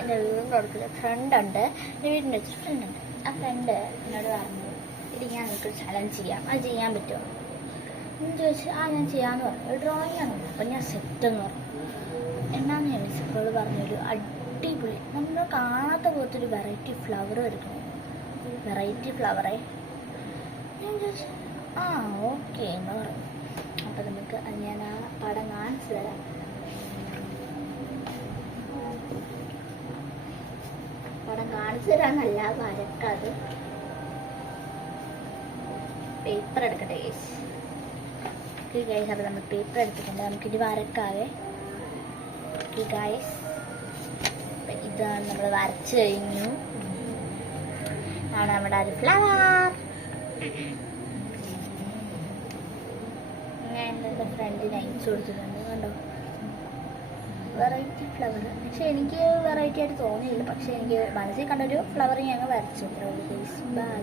എൻ്റെ വീടിൻ്റെ അടുത്തൊരു ഫ്രണ്ടുണ്ട്, എൻ്റെ വീടിൻ്റെ അടുത്തൊരു ഫ്രണ്ടുണ്ട്. ആ ഫ്രണ്ട് എന്നോട് പറഞ്ഞു, ഇത് ഞാൻ നിനക്കൊരു ചലഞ്ച് ചെയ്യാം, അത് ചെയ്യാൻ പറ്റുമോ എന്ന് ചോദിച്ചു. ഞാൻ ചെയ്യാമെന്ന് പറഞ്ഞു. ഒരു ഡ്രോയിങ് ആണ്. അപ്പം ഞാൻ സെറ്റെന്ന് പറഞ്ഞു. എന്നാന്ന് ചോദിച്ചപ്പോൾ പറഞ്ഞൊരു അടിപൊളി നമ്മൾ കാണാത്ത പോലത്തെ ഒരു വെറൈറ്റി ഫ്ലവർ വരയ്ക്കണം. വെറൈറ്റി ഫ്ലവറേ ഞാൻ ചോദിച്ചു. ഓക്കെ എന്ന് പറഞ്ഞു. അപ്പം നമുക്ക് ഞാൻ ആ പടം കാണിച്ചു തരാം. പടം കാണിച്ചു തരാന്നല്ല, വരക്കാത്. പേപ്പർ എടുക്കട്ടെ ഗൈസ്. അപ്പം നമ്മൾ പേപ്പർ എടുത്തിട്ടുണ്ട്. നമുക്കിത് വരക്കാവേ. ഗൈസ്, ഇതാണ് നമ്മൾ വരച്ചു കഴിഞ്ഞു. ആണ് നമ്മുടെ ഒരു ഫ്ലവർ. ഞാൻ എൻ്റെ ഫ്രണ്ടിന് അയച്ചു കൊടുത്തിട്ടുണ്ട്. കണ്ടോ, വെറൈറ്റി ഫ്ലവർ. പക്ഷെ എനിക്ക് വെറൈറ്റി ആയിട്ട് തോന്നിയില്ല. പക്ഷെ എനിക്ക് മനസ്സിൽ കണ്ടൊരു ഫ്ലവർ ഞങ്ങൾ വരച്ചു. ബൈ.